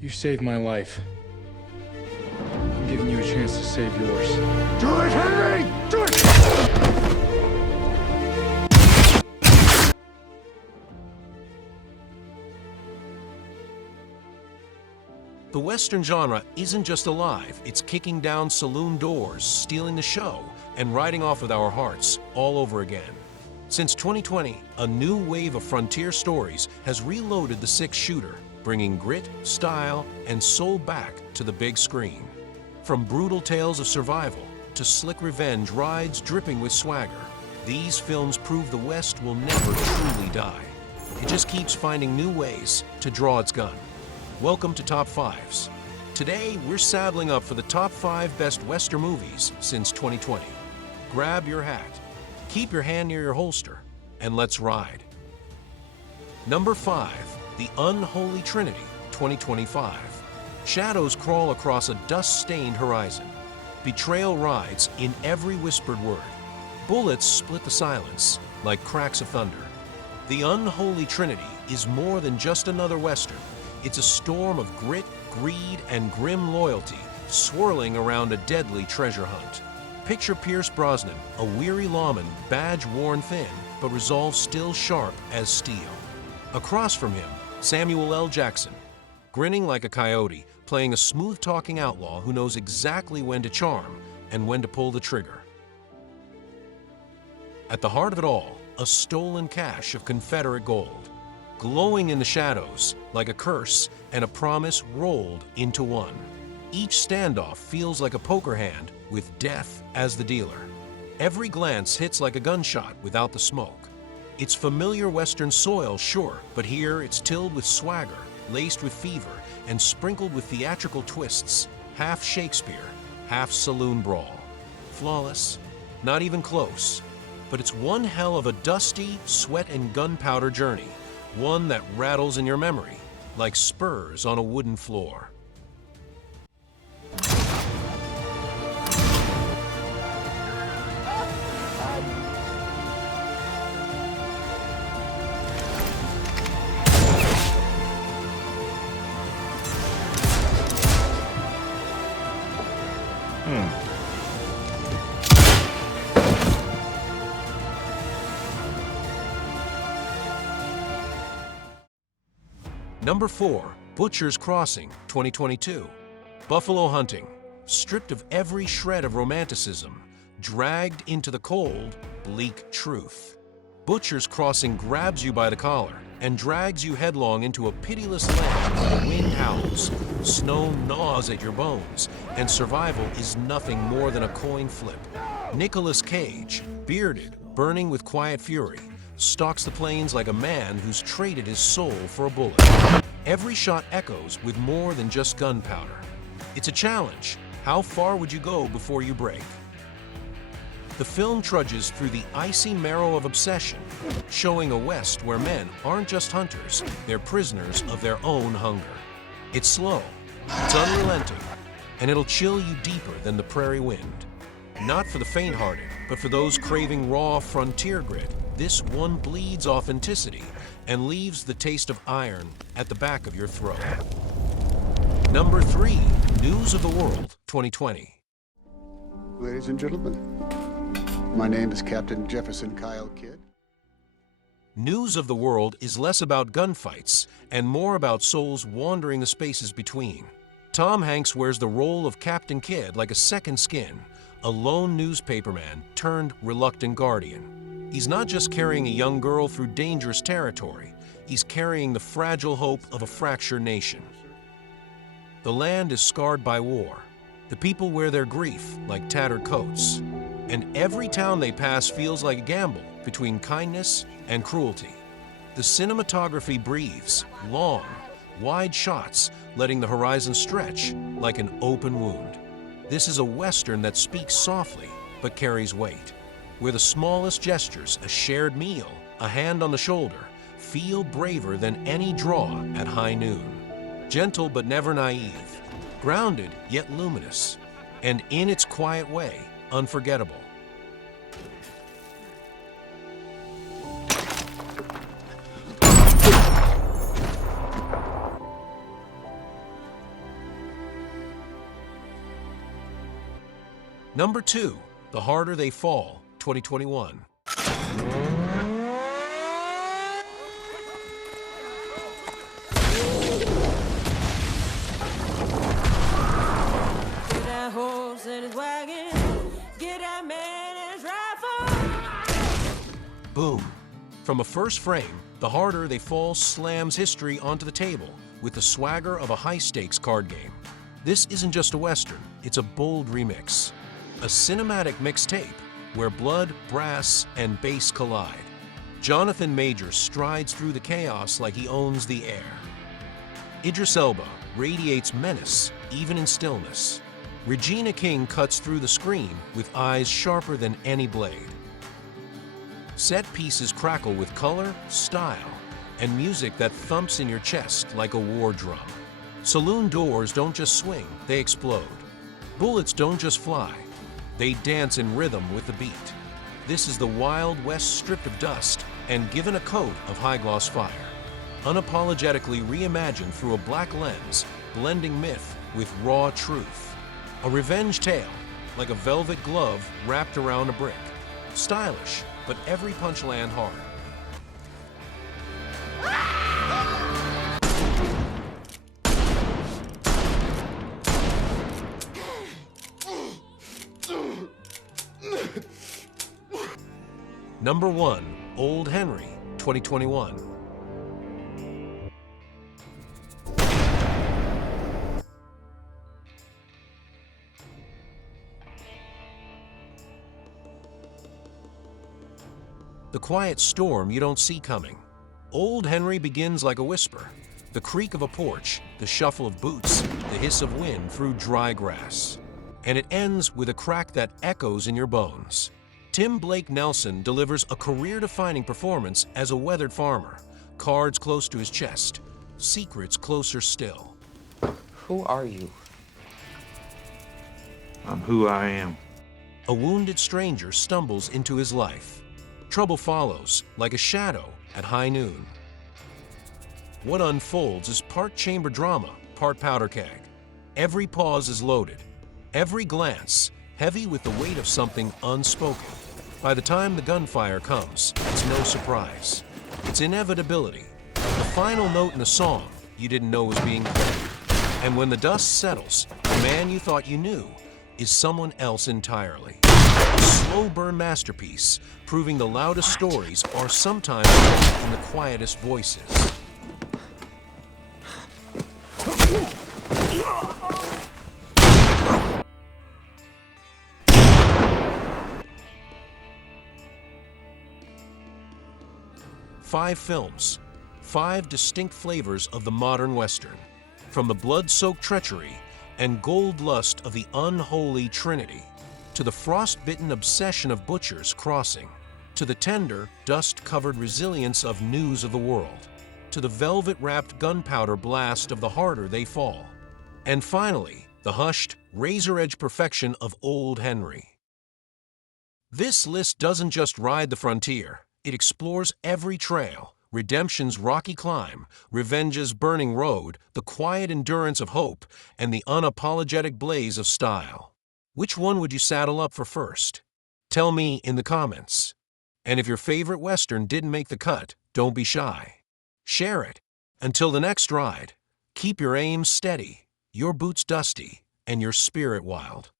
You saved my life. I'm giving you a chance to save yours. Do it, Henry! Do it! The Western genre isn't just alive, it's kicking down saloon doors, stealing the show, and riding off with our hearts all over again. Since 2020, a new wave of frontier stories has reloaded the six-shooter, bringing grit, style, and soul back to the big screen. From brutal tales of survival to slick revenge rides dripping with swagger, these films prove the West will never truly die. It just keeps finding new ways to draw its gun. Welcome to Top 5s. Today, we're saddling up for the top 5 best Western movies since 2020. Grab your hat, keep your hand near your holster, and let's ride. Number 5, The Unholy Trinity, 2025. Shadows crawl across a dust-stained horizon. Betrayal rides in every whispered word. Bullets split the silence like cracks of thunder. The Unholy Trinity is more than just another Western. It's a storm of grit, greed, and grim loyalty swirling around a deadly treasure hunt. Picture Pierce Brosnan, a weary lawman, badge worn thin, but resolve still sharp as steel. Across from him, Samuel L. Jackson, grinning like a coyote, playing a smooth-talking outlaw who knows exactly when to charm and when to pull the trigger. At the heart of it all, a stolen cache of Confederate gold, glowing in the shadows like a curse and a promise rolled into one. Each standoff feels like a poker hand with death as the dealer. Every glance hits like a gunshot without the smoke. It's familiar Western soil, sure, but here it's tilled with swagger, laced with fever, and sprinkled with theatrical twists, half Shakespeare, half saloon brawl. Flawless, not even close, but it's one hell of a dusty, sweat and gunpowder journey, one that rattles in your memory like spurs on a wooden floor. Number 4, Butcher's Crossing, 2022. Buffalo hunting, stripped of every shred of romanticism, dragged into the cold, bleak truth. Butcher's Crossing grabs you by the collar and drags you headlong into a pitiless land where the wind howls, snow gnaws at your bones, and survival is nothing more than a coin flip. Nicolas Cage, bearded, burning with quiet fury, stalks the plains like a man who's traded his soul for a bullet. Every shot echoes with more than just gunpowder. It's a challenge. How far would you go before you break? The film trudges through the icy marrow of obsession, showing a West where men aren't just hunters, they're prisoners of their own hunger. It's slow, it's unrelenting, and it'll chill you deeper than the prairie wind. Not for the faint-hearted, but for those craving raw frontier grit, this one bleeds authenticity and leaves the taste of iron at the back of your throat. Number 3, News of the World, 2020. Ladies and gentlemen, my name is Captain Jefferson Kyle Kidd. News of the World is less about gunfights and more about souls wandering the spaces between. Tom Hanks wears the role of Captain Kidd like a second skin, a lone newspaperman turned reluctant guardian. He's not just carrying a young girl through dangerous territory, he's carrying the fragile hope of a fractured nation. The land is scarred by war. The people wear their grief like tattered coats. And every town they pass feels like a gamble between kindness and cruelty. The cinematography breathes, long, wide shots, letting the horizon stretch like an open wound. This is a Western that speaks softly but carries weight, where the smallest gestures, a shared meal, a hand on the shoulder, feel braver than any draw at high noon. Gentle but never naive, grounded yet luminous, and in its quiet way, unforgettable. Number 2, The Harder They Fall, 2021. Boom. From a first frame, The Harder They Fall slams history onto the table with the swagger of a high-stakes card game. This isn't just a Western, it's a bold remix. A cinematic mixtape where blood, brass, and bass collide. Jonathan Majors strides through the chaos like he owns the air. Idris Elba radiates menace, even in stillness. Regina King cuts through the screen with eyes sharper than any blade. Set pieces crackle with color, style, and music that thumps in your chest like a war drum. Saloon doors don't just swing, they explode. Bullets don't just fly, they dance in rhythm with the beat. This is the Wild West stripped of dust and given a coat of high-gloss fire. Unapologetically reimagined through a black lens, blending myth with raw truth. A revenge tale, like a velvet glove wrapped around a brick. Stylish, but every punch land hard. Number 1, Old Henry, 2021. The quiet storm you don't see coming. Old Henry begins like a whisper. The creak of a porch, the shuffle of boots, the hiss of wind through dry grass. And it ends with a crack that echoes in your bones. Tim Blake Nelson delivers a career-defining performance as a weathered farmer. Cards close to his chest, secrets closer still. Who are you? I'm who I am. A wounded stranger stumbles into his life. Trouble follows, like a shadow at high noon. What unfolds is part chamber drama, part powder keg. Every pause is loaded. Every glance, heavy with the weight of something unspoken. By the time the gunfire comes, it's no surprise. It's inevitability. The final note in a song you didn't know was being played. And when the dust settles, the man you thought you knew is someone else entirely. A slow burn masterpiece, proving the loudest stories are sometimes told in the quietest voices. Five films, 5 distinct flavors of the modern Western. From the blood-soaked treachery and gold lust of the unholy Trinity, to the frost-bitten obsession of Butcher's Crossing, to the tender, dust-covered resilience of News of the World, to the velvet-wrapped gunpowder blast of The Harder They Fall, and finally, the hushed, razor-edge perfection of Old Henry. This list doesn't just ride the frontier, it explores every trail, redemption's rocky climb, revenge's burning road, the quiet endurance of hope, and the unapologetic blaze of style. Which one would you saddle up for first? Tell me in the comments. And if your favorite Western didn't make the cut, don't be shy. Share it. Until the next ride, keep your aim steady, your boots dusty, and your spirit wild.